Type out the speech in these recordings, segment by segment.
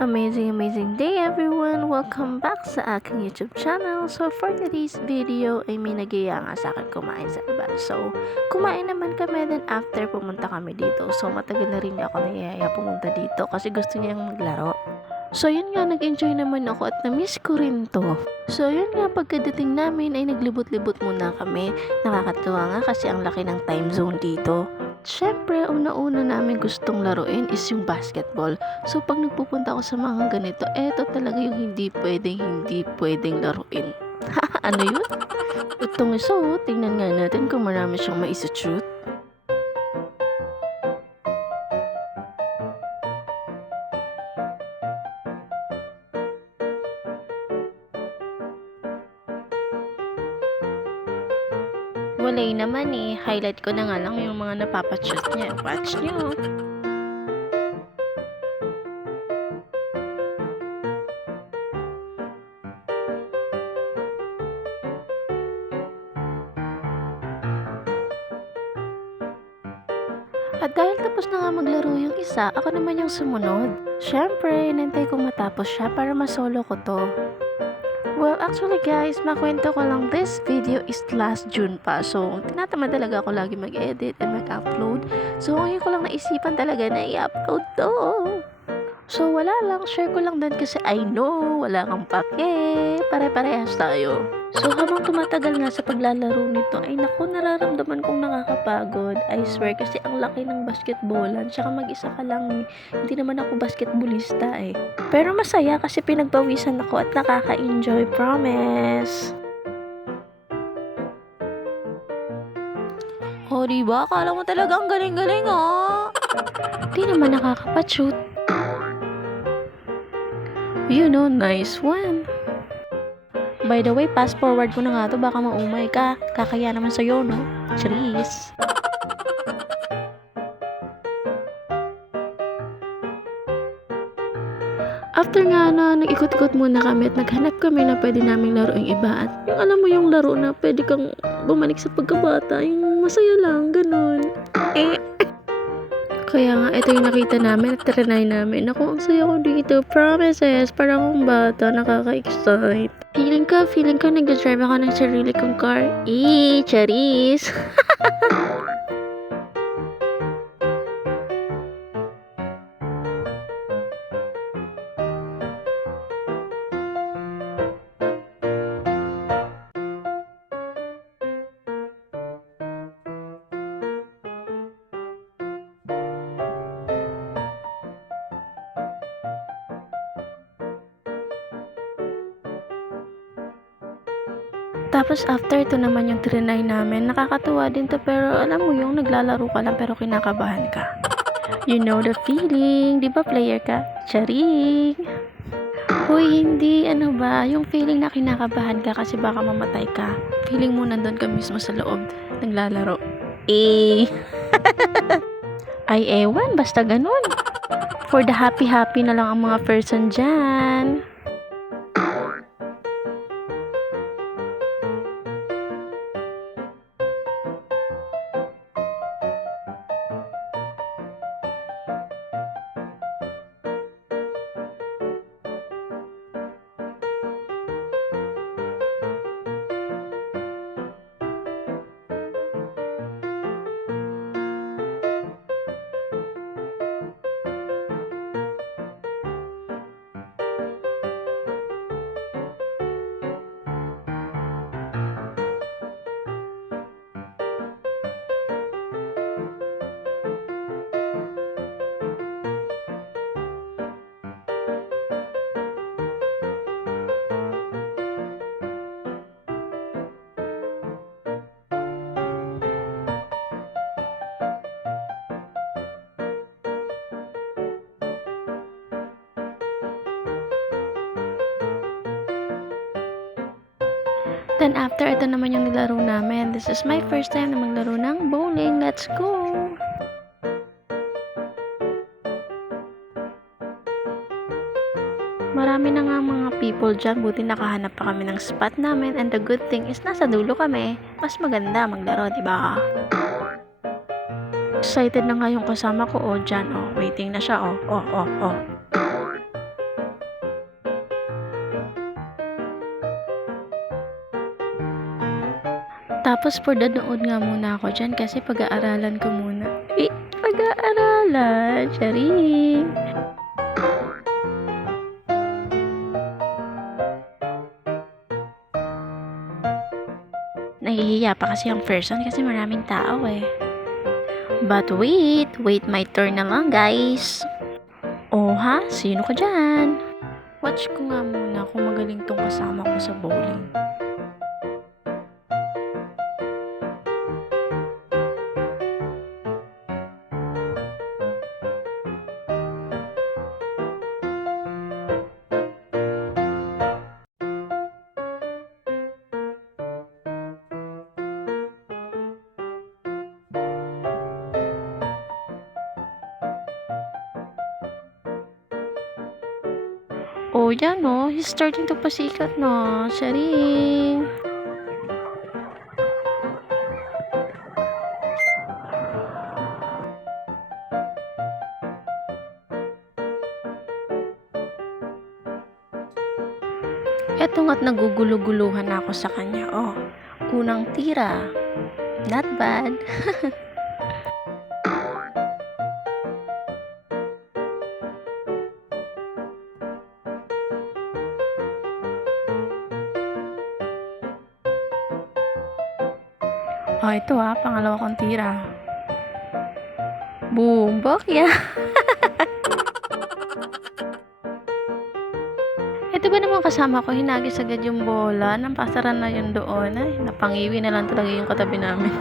Amazing day everyone! Welcome back sa aking YouTube channel. So for today's video ay may nag-iaya nga sa akin kumain sa labas. So kumain naman kami, then after pumunta kami dito. So matagal na rin ako nag-iaya pumunta dito kasi gusto niyang maglaro. So yun nga, nag-enjoy naman ako at na-miss ko rin to. So yun nga, pagkadating namin ay naglibot-libot muna kami. Nakakatuwa nga kasi ang laki ng time zone dito. Siyempre, una-una namin gustong laruin is yung basketball. So pag nagpupunta ako sa mga ganito, eto talaga yung hindi pwedeng laruin. Ano yun? Itong isa, tingnan nga natin kung marami siyang maisashoot. Walay naman eh. Highlight ko na nga lang yung mga napapashoot niya. Watch nyo. At dahil tapos na nga maglaro yung isa, ako naman yung sumunod. Siyempre, inantay kong matapos siya para masolo ko to. Well, actually guys, makwento ko lang, this video is last June pa. So, tinatamad talaga ako lagi mag-edit and mag-upload. So, ngayon ko lang naisipan talaga na i-upload to. So, wala lang, share ko lang din kasi I know, wala kang pake. Pare-parehas tayo. So, habang tumatagal nga sa paglalaro nito, ay naku, nararamdaman kong nakakapagod. I swear, kasi ang laki ng basketballan. Tsaka mag-isa ka lang eh. Hindi naman ako basketballista eh. Pero masaya kasi pinagpawisan ako at nakaka-enjoy, promise. Oh, diba? Akala mo talaga ang galing-galing Di naman nakakapatshoot. You know, nice one. By the way, fast forward ko na nga to, baka maumay ka. Kakaya naman sa'yo, no? Cheers! After nga na, nag-ikot-ikot muna kami at naghanap kami na pwede naming laro yung iba. At yung alam mo yung laro na pwede kang bumalik sa pagkabata, yung masaya lang, ganun. Kaya nga, ito yung nakita namin at trinay namin. Ako, ang saya ko dito. Promises, parang akong bata, nakaka-excite. Feeling ko, nag-drive ako ng sarili kong car. Charis! Tapos after ito naman yung trinay namin, nakakatuwa din to, pero alam mo yung naglalaro ka lang pero kinakabahan ka. You know the feeling, di ba player ka? Charing! Hoy, hindi, ano ba, yung feeling na kinakabahan ka kasi baka mamatay ka. Feeling mo nandun ka mismo sa loob, naglalaro. Ay ewan, basta ganun. For the happy na lang ang mga person dyan. Then after, ito naman yung nilaro namin. This is my first time na maglaro ng bowling. Let's go! Marami na nga mga people dyan, buti nakahanap pa kami ng spot namin, and the good thing is nasa dulo kami. Mas maganda maglaro, diba? Excited na nga yung kasama ko, dyan, waiting na siya, oh. Tapos for the nood nga muna ako dyan kasi pag-aaralan ko muna. Pag-aaralan, charing! Nahihiya pa kasi yung person kasi maraming tao eh. But wait my turn na lang guys. Oh ha? Sino ka dyan? Watch ko nga muna kung magaling tong kasama ko sa bowling. Oh, yan he's starting to pasikat na. Charing! Eto nga't naguguluhan ako sa kanya. Unang tira. Not bad. Ito pangalawa kong tira. Boom! Bokya! Ito ba naman kasama ko, hinagis agad yung bola, nampasaran na yun doon. Ay, napangiwi na lang talaga yung katabi namin.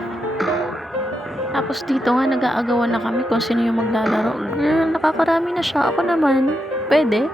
Tapos dito nga, nag-aagawan na kami kung sino yung maglalaro. Girl, nakakarami na siya. Ako naman, pwede.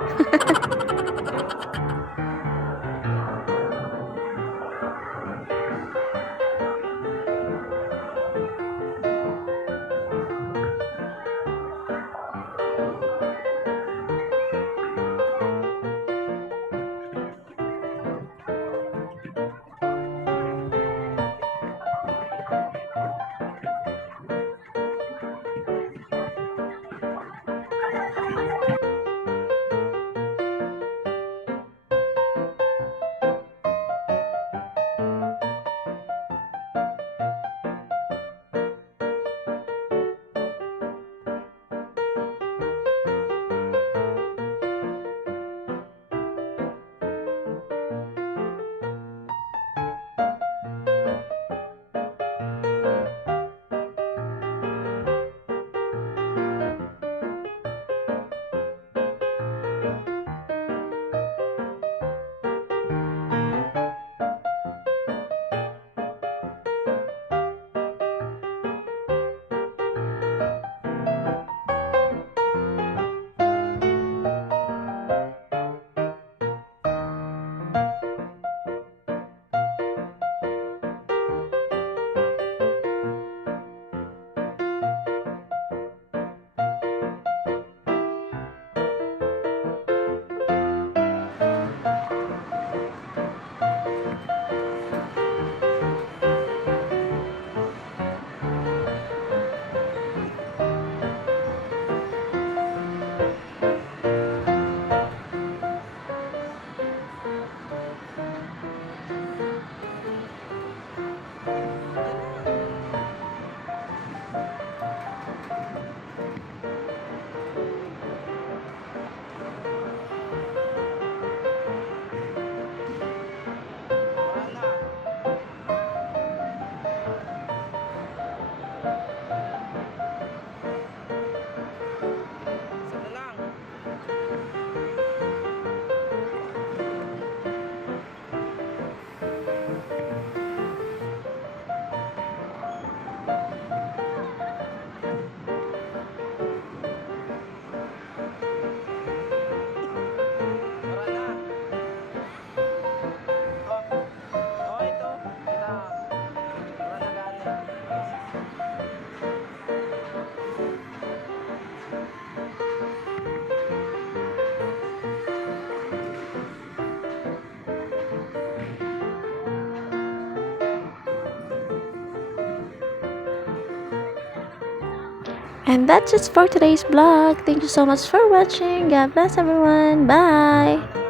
And that's it for today's vlog. Thank you so much for watching. God bless everyone. Bye!